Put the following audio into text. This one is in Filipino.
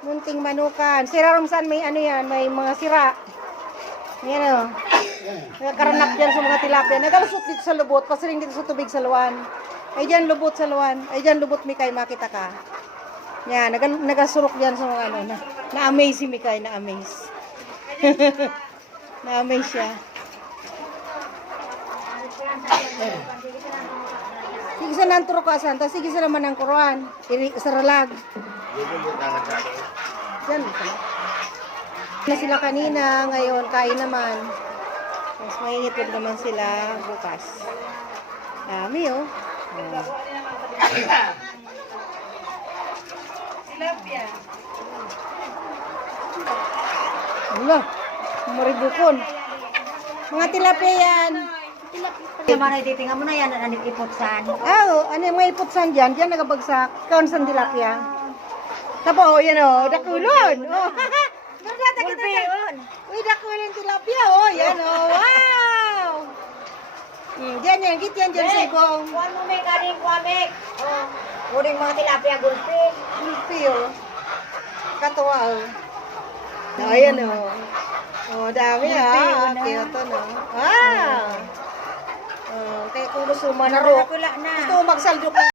Munting manukan. Sira Romsan, may ano yan, may mga sira. Yan o. Nagkaranak dyan sa mga tilapia. Nagalusot dito sa lubot, pasiring dito sa tubig sa luwan. Ay dyan lubot sa luwan. Ay dyan lubot, Mikay, makita ka. Yan, nagasurok dyan sa mga ano. Na-amaze si Mikay, na-amaze. Na-amaze siya. Sige sa nanturo ka, Santa. Sige sa naman ng kuruan. Saralag. Yan. Na sila kanina, ngayon kain naman. Mas mainipod naman sila bukas. Dami oh. Tilapia. Wala. Maribukon. Mga tilapia yan. Mana titingnan mo na yan, anik iputsan. Ano yung mga iputsan dyan? Dyan nagabagsak. Kaon sa tilapia. Tapo, yan o. Dakulon. Oh. Gulpi yun. Uy, dakulon tilapia. Oh, yan o. Wow. Dyan yan. Git yan dyan sa ibong. Kuhan mo may karing kuhamik. Uring mga tilapia gulpi. Gulpi o. Katuwa o. Ayan o. Oh, dami ha. Kyoto no. Wow. Kaya kung gusto mo manaro, Wala na. gusto mo magsaldo